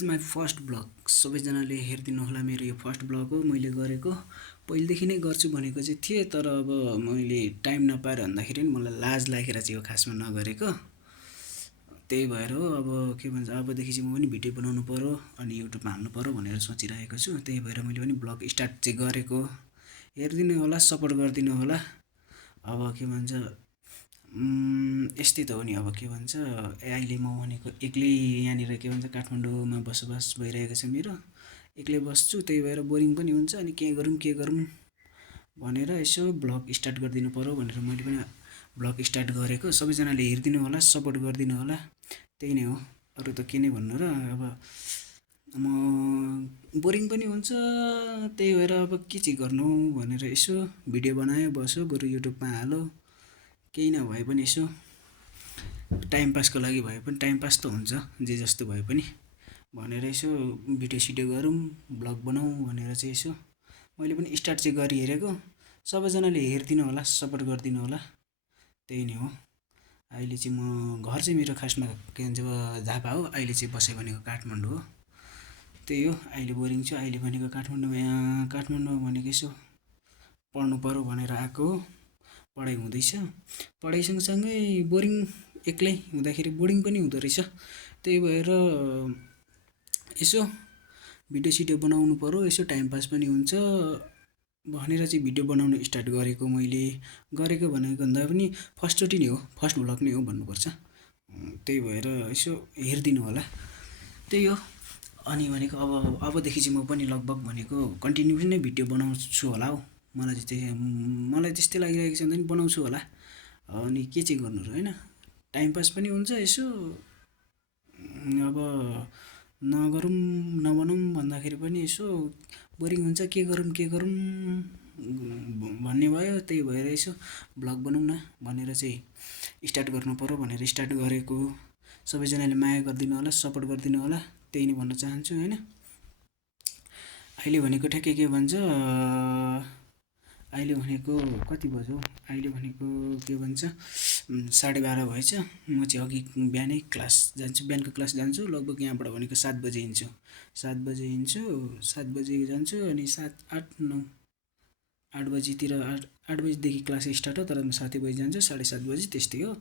Is my first blog. सबैजनाले हेरिदिनु होला, मेरो यो फर्स्ट ब्लग हो मैले गरेको। पहिलेदेखि नै गर्छु भनेको चाहिँ थिएँ, तर अब मैले टाइम नपाएर भन्दाखेरि नि मलाई लाज लागेर चाहिँ यो खासमा नगरेको। त्यही भएर हो, अब के भन्छ, अबदेखि चाहिँ म पनि भिडियो बनाउनु पऱ्यो अनि युट्युबमा हाल्नु पऱ्यो भनेर सोचिरहेको छु। त्यही भएर मैले पनि ब्लग स्टार्ट चाहिँ गरेको। हेरिदिनु होला, सपोर्ट गरिदिनु होला। अब के भन्छ, यस्तै त हो नि। अब के भन्छ, अहिले म भनेको एक्लै यहाँनिर के भन्छ काठमाडौँमा बसोबास भइरहेको छ मेरो। एक्लै बस्छु, त्यही भएर बोरिङ पनि हुन्छ अनि के गरौँ भनेर यसो ब्लग स्टार्ट गरिदिनु पऱ्यो भनेर मैले पनि ब्लग स्टार्ट गरेको। सबैजनाले हेरिदिनु होला, सपोर्ट गरिदिनु होला, त्यही नै हो। अरू त के नै भन्नु र। अब म बोरिङ पनि हुन्छ, त्यही भएर अब के चाहिँ गर्नु भनेर यसो भिडियो बनायो, बस्यो, बरु युट्युबमा हाल्यो। केही नभए पनि यसो टाइम पासको लागि भए पनि, टाइम पास त हुन्छ जे जस्तो भए पनि भनेर यसो भिडियो सिडियो गरौँ, ब्लग बनाऊँ भनेर चाहिँ यसो मैले पनि स्टार्ट चाहिँ गरिहेरेको। सबैजनाले हेरिदिनु होला, सपोर्ट गरिदिनु होला, त्यही नै हो। अहिले चाहिँ म घर चाहिँ मेरो खासमा के भन्छ झापा हो, अहिले चाहिँ बसेँ भनेको काठमाडौँ हो। त्यही हो, अहिले बोरिङ छु। अहिले भनेको काठमाडौँ भनेको यसो पढ्नु पऱ्यो भनेर आएको हो। पढाइ हुँदैछ, पढाइ सँगसँगै बोरिङ एक्लै हुँदाखेरि बोरिङ पनि हुँदो रहेछ। त्यही भएर यसो भिडियो सिडियो बनाउनु पऱ्यो, यसो टाइम पास पनि हुन्छ भनेर चाहिँ भिडियो बनाउनु स्टार्ट गरेको। मैले गरेको भनेको भन्दा पनि फर्स्टचोटि नै हो, फर्स्ट भ्लग नै हो भन्नुपर्छ। त्यही भएर यसो हेरिदिनु होला, त्यही हो। अनि भनेको अबदेखि चाहिँ म पनि लगभग भनेको कन्टिन्यू नै भिडियो बनाउँछु होला हौ। मलाई त्यस्तै लागिरहेको छ भने बनाउँछु होला। अनि के चाहिँ गर्नु र, होइन? टाइम पास पनि हुन्छ यसो। अब नबनाउँ भन्दाखेरि पनि यसो बोरिङ हुन्छ, के गरौँ भन्ने भयो। त्यही भएर यसो ब्लग बनाउँ न भनेर चाहिँ स्टार्ट गर्नु पऱ्यो भनेर स्टार्ट गरेको। सबैजनाले माया गरिदिनु होला, सपोर्ट गरिदिनु होला, त्यही नै भन्न चाहन्छु, होइन? अहिले भनेको ठ्याक्कै के भन्छ, अहिले भनेको कति बज्यो? अहिले भनेको के भन्छ 12:30 भएछ। म चाहिँ अघि बिहानै क्लास जान्छु, बिहानको क्लास जान्छु। लगभग यहाँबाट भनेको 7 बजे हिँड्छु, 7 बजे जान्छु अनि 7, 8, 9, 8 बजीतिर 8 बजीदेखि क्लास स्टार्ट हो। तर म 7 बजी जान्छु, 7:30 बजी त्यस्तै हो।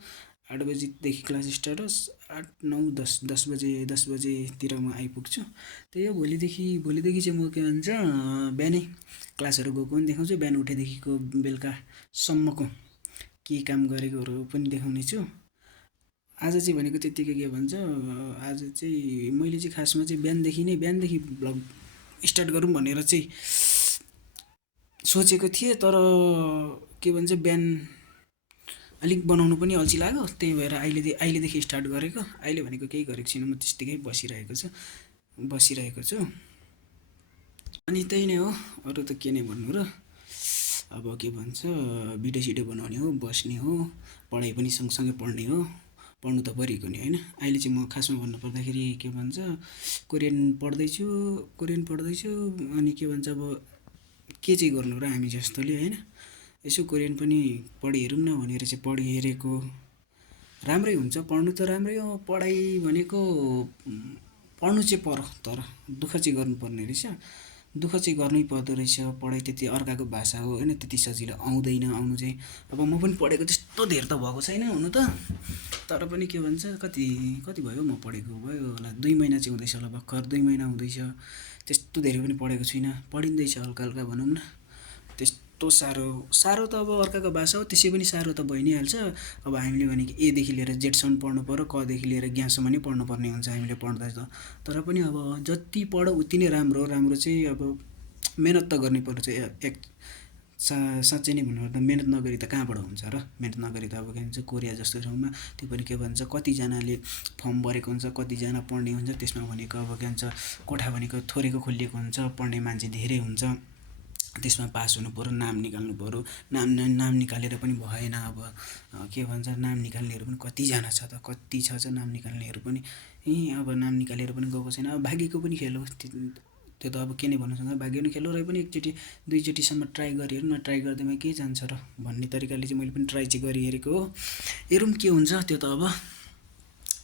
8 बजीदेखि क्लास स्टार्ट हो, 8, 9, 10 बजेतिर म आइपुग्छु। त्यही हो, भोलिदेखि चाहिँ म के भन्छ बिहानै क्लासहरू गएको पनि देखाउँछु। बिहान उठेदेखिको बेलुकासम्मको के काम गरेकोहरू पनि देखाउने छु। आज चाहिँ भनेको त्यत्तिकै के भन्छ, आज चाहिँ मैले चाहिँ खासमा चाहिँ बिहानदेखि ब्लग स्टार्ट गरौँ भनेर चाहिँ सोचेको थिएँ। तर के भन्छ बिहान अलिक बनाउनु पनि अल्छी लाग्यो। त्यही भएर अहिलेदेखि स्टार्ट गरेको। अहिले भनेको केही गरेको छैन, म त्यस्तिकै बसिरहेको छु। अनि त्यही नै हो, अरू त के नै भन्नु र। अब के भन्छ भिडियो सिडियो बनाउने हो, बस्ने हो, पढाइ पनि सँगसँगै पढ्ने हो। पढ्नु त परिएको नि, होइन? अहिले चाहिँ म खासमा भन्नुपर्दाखेरि के भन्छ कोरियन पढ्दैछु। अनि के भन्छ अब के चाहिँ गर्नु र हामी जस्तोले, होइन? यसो कोरियन पनि पढिहेरौँ न भनेर चाहिँ पढिहेरेको। राम्रै हुन्छ, पढ्नु त राम्रै हो। पढाइ भनेको पढ्नु चाहिँ पर्यो, तर दुःख चाहिँ गर्नुपर्ने रहेछ। दुःख चाहिँ गर्नै पर्दो रहेछ। पढाइ त्यति अर्काको भाषा हो, होइन? त्यति सजिलो आउँदैन। आउनु चाहिँ अब म पनि पढेको त्यस्तो धेर त भएको छैन हुनु त। तर पनि के भन्छ कति भयो म पढेको, भयो होला 2 महिना चाहिँ हुँदैछ होला, भर्खर 2 महिना हुँदैछ। त्यस्तो धेरै पनि पढेको छुइनँ, पढिँदैछ हल्का भनौँ न। त्यस्तो साह्रो त अब अर्काको भाषा हो, त्यसै पनि साह्रो त भइ नै हाल्छ। अब हामीले भनेको एदेखि लिएर जेडसम्म पढ्नु पऱ्यो, कदेखि लिएर ज्ञसम्म नै पढ्नुपर्ने हुन्छ हामीले पढ्दा त। तर पनि अब जति पढ्यो उति नै राम्रो चाहिँ अब मेहनत त गर्नै पर्छ। साँच्चै नै भन्नुपर्दा मेहनत नगरी त कहाँबाट हुन्छ र? मेहनत नगरी त अब के भन्छ कोरिया जस्तो ठाउँमा त्यो पनि के भन्छ कतिजनाले फर्म भरेको हुन्छ, कतिजना पढ्ने हुन्छ। त्यसमा भनेको अब के भन्छ कोठा भनेको थोरैको खोलिएको हुन्छ, पढ्ने मान्छे धेरै हुन्छ। त्यसमा पास हुनु पऱ्यो, नाम निकाल्नु पऱ्यो। नाम निकालेर पनि भएन। अब के भन्छ नाम निकाल्नेहरू पनि कतिजना छ त, कति छ नाम निकाल्नेहरू पनि। अब नाम निकालेर पनि गएको छैन। अब भाग्यको पनि खेल हो त्यो त। अब के नै भन्नु सक्छ, भाग्य नै खेल हो। र पनि एकचोटि दुईचोटिसम्म ट्राई गरिहेरौँ न, ट्राई गर्दैमा के जान्छ र भन्ने तरिकाले चाहिँ मैले पनि ट्राई चाहिँ गरिहेरेको हो। हेरौँ के हुन्छ, त्यो त अब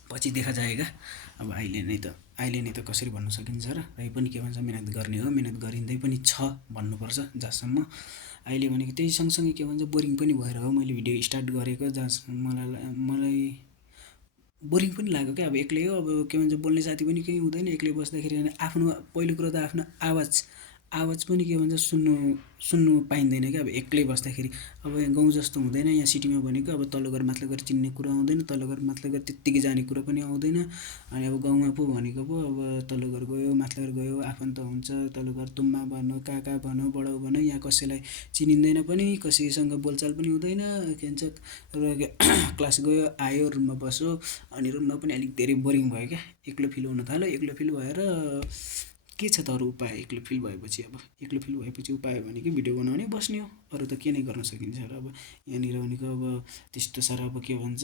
पछि देखा जाएगा। अब अहिले नै त अहिले नै त कसरी भन्न सकिन्छ र पनि के भन्छ मिहिनेत गर्ने हो, मिहिनेत गरिँदै पनि छ भन्नुपर्छ। जहाँसम्म अहिले भनेको त्यही सँगसँगै के भन्छ बोरिङ पनि भएर हो मैले भिडियो स्टार्ट गरेको। जहाँसम्म मलाई बोरिङ पनि लाग्यो क्या। अब एक्लै हो, अब के भन्छ बोल्ने साथी पनि केही हुँदैन, एक्लै बस्दाखेरि आफ्नो पहिलो कुरो त आफ्नो आवाज पनि के भन्छ सुन्नु पाइँदैन क्या अब एक्लै बस्दाखेरि। अब यहाँ गाउँ जस्तो हुँदैन, यहाँ सिटीमा भनेको अब तल्लो घर माथिल्लो घर चिन्ने कुरा आउँदैन, तल्लो घर माथिल्लो घर त्यत्तिकै जाने कुरा पनि आउँदैन। अनि अब गाउँमा पो भनेको पो अब तल्लो घर गयो माथिल्लो घर गयो आफन्त हुन्छ, तल्लो घर तुम्मा भनौँ काका भनौँ बडा भनौँ, यहाँ कसैलाई चिनिँदैन पनि, कसैसँग बोलचाल पनि हुँदैन। के भन्छ क्लास गयो आयो रुममा बस्यो, अनि रुममा पनि अलिक धेरै बोरिङ भयो क्या, एक्लो फिल हुन थाल्यो। एक्लो फिल भएर के छ त अरू उपाय? एक्लो फिल भएपछि उपाय भनेको भिडियो बनाउने बस्ने हो, अरू त के नै गर्न सकिन्छ र। अब यहाँनिर भनेको अब त्यस्तो साह्रो अब के भन्छ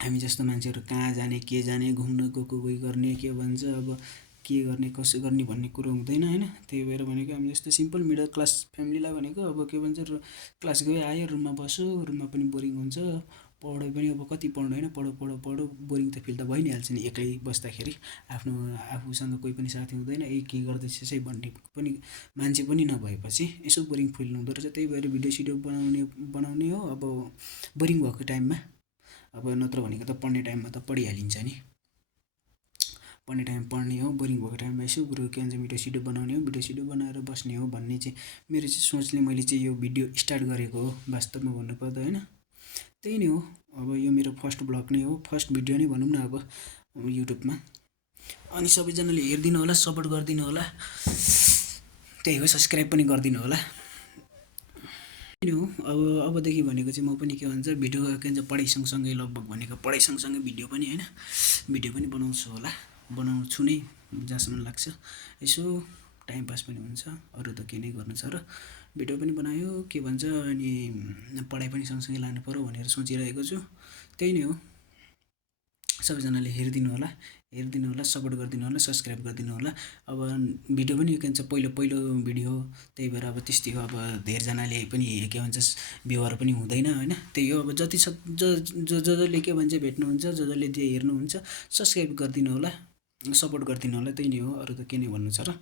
हामी जस्तो मान्छेहरू कहाँ जाने के जाने, घुम्न गएको गर्ने के भन्छ अब के गर्ने कसो गर्ने भन्ने कुरो हुँदैन होइन। त्यही भएर भनेको हामी जस्तो सिम्पल मिडल क्लास फ्यामिलीलाई भनेको अब के भन्छ क्लास गयो आयो रुममा बस्यो, रुममा पनि बोरिङ हुन्छ, पढाइ पनि अब कति पढ्नु होइन, पढो बोरिङ त फिल त भइ नै हाल्छ नि एक्लै बस्दाखेरि। आफूसँग कोही पनि साथी हुँदैन, के गर्दैछ यसै भन्ने पनि मान्छे पनि नभएपछि यसो बोरिङ फिल हुँदो रहेछ। त्यही भएर भिडियो सिडियो बनाउने हो अब बोरिङ भएको टाइममा। अब नत्र भनेको त पढ्ने टाइममा त पढिहालिन्छ नि, पढ्ने टाइम पढ्ने हो, बोरिङ भएको टाइममा यसो कुरो के भन्छ भिडियो सिडियो बनाउने हो, भिडियो सिडियो बनाएर बस्ने हो भन्ने चाहिँ मेरो चाहिँ सोचले मैले चाहिँ यो भिडियो स्टार्ट गरेको हो वास्तवमा भन्नुपर्दा होइन। त्यही नै हो, अब यो मेरो फर्स्ट ब्लग नै हो, फर्स्ट भिडियो नै भनौँ न अब युट्युबमा। अनि सबैजनाले हेरिदिनु होला, सपोर्ट गरिदिनु होला, त्यही हो, सब्सक्राइब पनि गरिदिनु होला। हो अबदेखि भनेको चाहिँ म पनि के भन्छ भिडियो के भन्छ पढाइ सँगसँगै लगभग भनेको पढाइ सँगसँगै भिडियो पनि होइन, भिडियो पनि बनाउँछु होला, बनाउँछु नै जहाँसम्म लाग्छ। यसो टाइम पास पनि हुन्छ, अरू त के नै गर्नु छ र। भिडियो पनि बनायो के भन्छ अनि पढाइ पनि सँगसँगै लानु पऱ्यो भनेर सोचिरहेको छु। त्यही नै हो, सबैजनाले हेरिदिनु होला, सपोर्ट गरिदिनु होला, सब्सक्राइब गरिदिनु होला। अब भिडियो पनि के भन्छ पहिलो भिडियो हो, त्यही भएर अब त्यस्तै हो, अब धेरैजनाले पनि के भन्छ भ्युवर पनि हुँदैन होइन। त्यही हो, अब जति जसले के भन्छ भेट्नुहुन्छ, जसले हेर्नुहुन्छ सब्सक्राइब गरिदिनु होला, सपोर्ट गरिदिनु होला, त्यही नै हो, अरू त के नै भन्नु छ र।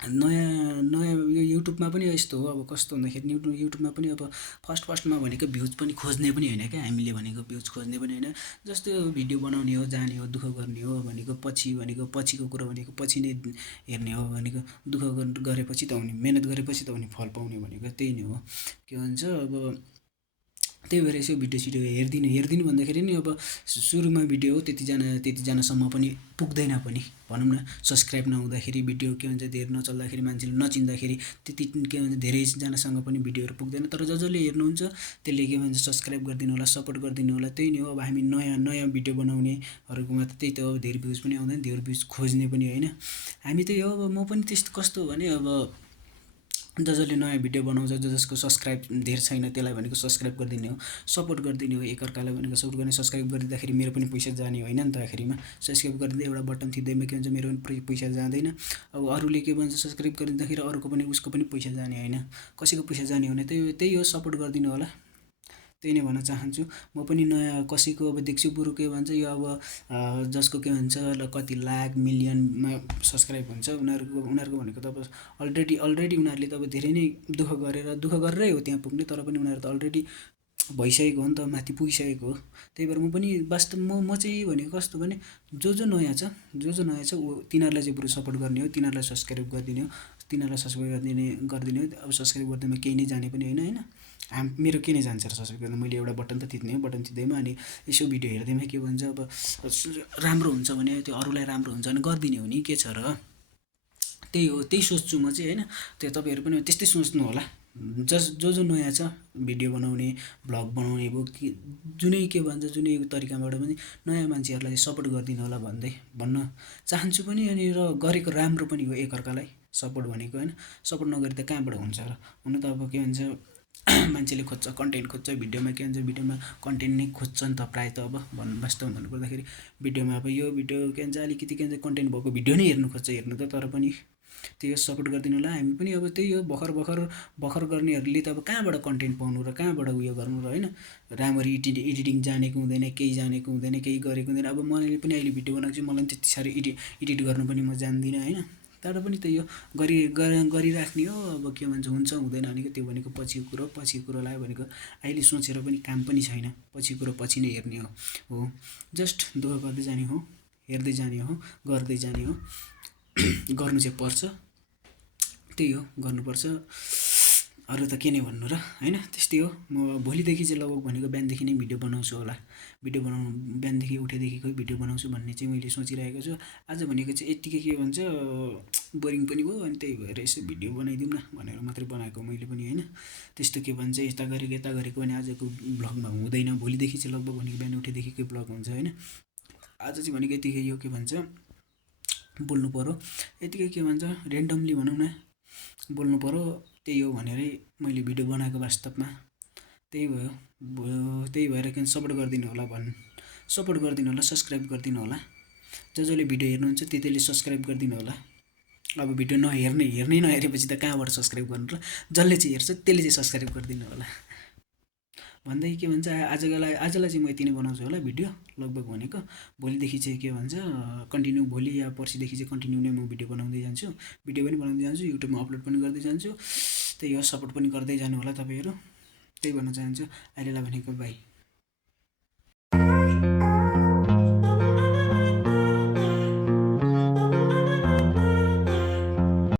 नयाँ यो युट्युबमा पनि यस्तो हो, अब कस्तो भन्दाखेरि युट्युबमा पनि अब फर्स्टमा भनेको भ्युज पनि खोज्ने पनि होइन क्या, हामीले भनेको भ्युज खोज्ने पनि होइन, जस्तो भिडियो बनाउने हो जाने हो दुःख गर्ने हो भनेको पछिको कुरो भनेको पछि नै हेर्ने हो भनेको, दुःख गरेपछि त हुने, मिहिनेत गरेपछि त हुने फल पाउने भनेको त्यही नै हो। के भन्छ अब त्यही भएर यसो भिडियो सिडियो हेरिदिनु भन्दाखेरि नि अब सुरुमा भिडियो हो त्यतिजनासम्म पनि पुग्दैन पनि भनौँ न, सब्सक्राइब नहुँदाखेरि भिडियो के भन्छ धेरै नचल्दाखेरि मान्छेले नचिन्दाखेरि त्यति के भन्छ धेरैजनासँग पनि भिडियोहरू पुग्दैन। तर जसले हेर्नुहुन्छ त्यसले के भन्छ सब्सक्राइब गरिदिनु होला, सपोर्ट गरिदिनु होला, त्यही नै हो। अब हामी नयाँ भिडियो बनाउनेहरूकोमा त त्यही त हो, धेरै भ्युज पनि आउँदैन, धेरै भ्युज खोज्ने पनि होइन हामी, त्यही हो। अब म पनि त्यस्तो कस्तो भने अब जसले नयाँ भिडियो बनाउँछ, जसको सब्सक्राइब धेरै छैन त्यसलाई भनेको सब्सक्राइब गरिदिने हो, सपोर्ट गरिदिने हो, एकअर्कालाई भनेको सपोर्ट गर्ने। सब्सक्राइब गरिदिँदाखेरि मेरो पनि पैसा जाने होइन नि त, आखिरमा सब्सक्राइब गरिदिँदा एउटा बटन थिच्दैमा के भन्छ मेरो पनि पैसा जाँदैन। अब अरूले के भन्छ सब्सक्राइब गरिदिँदाखेरि अरूको पनि उसको पनि पैसा जाने होइन, कसैको पैसा जाने होइन, त्यही हो, सपोर्ट गरिदिनु होला, त्यही नै भन्न चाहन्छु। म पनि नयाँ कसैको अब देख्छु बरु के भन्छ यो अब जसको के भन्छ कति लाख मिलियनमा सब्सक्राइब हुन्छ उनीहरूको भनेको त अब अलरेडी उनीहरूले त अब धेरै नै दुःख गरेरै हो त्यहाँ पुग्ने, तर पनि उनीहरू त अलरेडी भइसकेको हो नि त, माथि पुगिसकेको हो। त्यही भएर म पनि वास्तव म चाहिँ भनेको कस्तो भने जो नयाँ छ तिनीहरूलाई चाहिँ बरु सपोर्ट गर्ने हो, तिनीहरूलाई सब्सक्राइब गरिदिने हो, अब सब्सक्राइब गर्दैमा केही नै जाने पनि होइन मेरो के नै जान्छ र सब्सक्राइब गर्दा, मैले एउटा बटन त थिच्ने हो, बटन थिच्दैमा अनि यसो भिडियो हेर्दैमा के भन्छ अब राम्रो हुन्छ भने त्यो अरूलाई राम्रो हुन्छ भने गरिदिने हो नि, के छ र। त्यही हो, त्यही सोच्छु म चाहिँ होइन। त्यो तपाईँहरू पनि त्यस्तै सोच्नु होला, जो नयाँ छ भिडियो बनाउने भ्लग बनाउने भयो जुनै के भन्छ जुनै तरिकाबाट पनि नयाँ मान्छेहरूलाई सपोर्ट गरिदिनु होला भन्न चाहन्छु पनि। अनि र गरेको राम्रो पनि हो एकअर्कालाई सपोर्ट भनेको होइन, सपोर्ट नगरी त कहाँबाट हुन्छ र। हुन त अब के भन्छ मान्छेले खोज्छ कन्टेन्ट खोज्छ, भिडियोमा के भन्छ भिडियोमा कन्टेन्ट नै खोज्छ नि त प्रायः त। अब वास्तवमा भन्नुपर्दाखेरि भिडियोमा अब यो भिडियो के भन्छ अलिकति के भन्छ कन्टेन्ट भएको भिडियो नै हेर्नु त तर पनि त्यही हो सपोर्ट गरिदिनु होला। हामी पनि अब त्यही हो भर्खर गर्नेहरूले त अब कहाँबाट कन्टेन्ट पाउनु र कहाँबाट उयो गर्नु र होइन। राम्ररी एडिटिङ जानेको हुँदैन, केही जानेको हुँदैन, केही गरेको हुँदैन। अब मैले पनि अहिले भिडियो बनाएको छु, मलाई पनि त्यति साह्रो एडिट गर्नु पनि म जान्दिनँ होइन। तर पनि त्यही हो गरिराख्ने हो। अब के भन्छ हुन्छ हुँदैन भनेको त्यो भनेको पछिको कुरो लाग्यो भनेको अहिले सोचेर पनि काम पनि छैन। पछि कुरो पछि नै हेर्ने हो। जस्ट दुःख गर्दै जाने हो, हेर्दै जाने हो, गर्दै जाने हो। गर्नु चाहिँ पर्छ, त्यही हो गर्नुपर्छ। अरू त के नै भन्नु र होइन। त्यस्तै हो। म भोलिदेखि चाहिँ लगभग भनेको बिहानदेखि नै भिडियो बनाउँछु होला। भिडियो बनाउनु बिहानदेखि उठेदेखिको भिडियो बनाउँछु भन्ने चाहिँ मैले सोचिरहेको छु। आज भनेको चाहिँ यत्तिकै के भन्छ बोरिङ पनि भयो, अनि त्यही भएर यसो भिडियो बनाइदिउँ न भनेर मात्रै बनाएको मैले पनि होइन। त्यस्तो के भन्छ यता गरेको भने आजको भ्लगमा हुँदैन। भोलिदेखि चाहिँ लगभग भनेको बिहान उठेदेखिकै भ्लग हुन्छ होइन। आज चाहिँ भनेको यतिकै यो के भन्छ बोल्नु पऱ्यो, यतिकै के भन्छ ऱ्यान्डमली भनौँ न बोल्नु पऱ्यो। त्यही हो भनेरै मैले भिडियो बनाएको वास्तवमा। त्यही भयो। त्यही भएर किन सपोर्ट गरिदिनु होला सपोर्ट गरिदिनु होला, सब्सक्राइब गरिदिनु होला। जसले भिडियो हेर्नुहुन्छ त्यसले सब्सक्राइब गरिदिनु होला। अब भिडियो हेर्नै नहेरेपछि त कहाँबाट सब्सक्राइब गर्नु र। जसले चाहिँ हेर्छ त्यसले चाहिँ सब्सक्राइब गरिदिनु होला भन्दै के भन्छ आजलाई चाहिँ म यति नै बनाउँछु होला भिडियो लगभग भनेको। भोलिदेखि चाहिँ के भन्छ कन्टिन्यू, भोलि या पर्सिदेखि चाहिँ कन्टिन्यू नै म भिडियो बनाउँदै जान्छु, भिडियो पनि बनाउँदै जान्छु, युट्युबमा अपलोड पनि गर्दै जान्छु। त्यही हो, सपोर्ट पनि गर्दै जानु होला तपाईँहरू। त्यही भन्न चाहन्छु। अहिलेलाई भनेको बाई।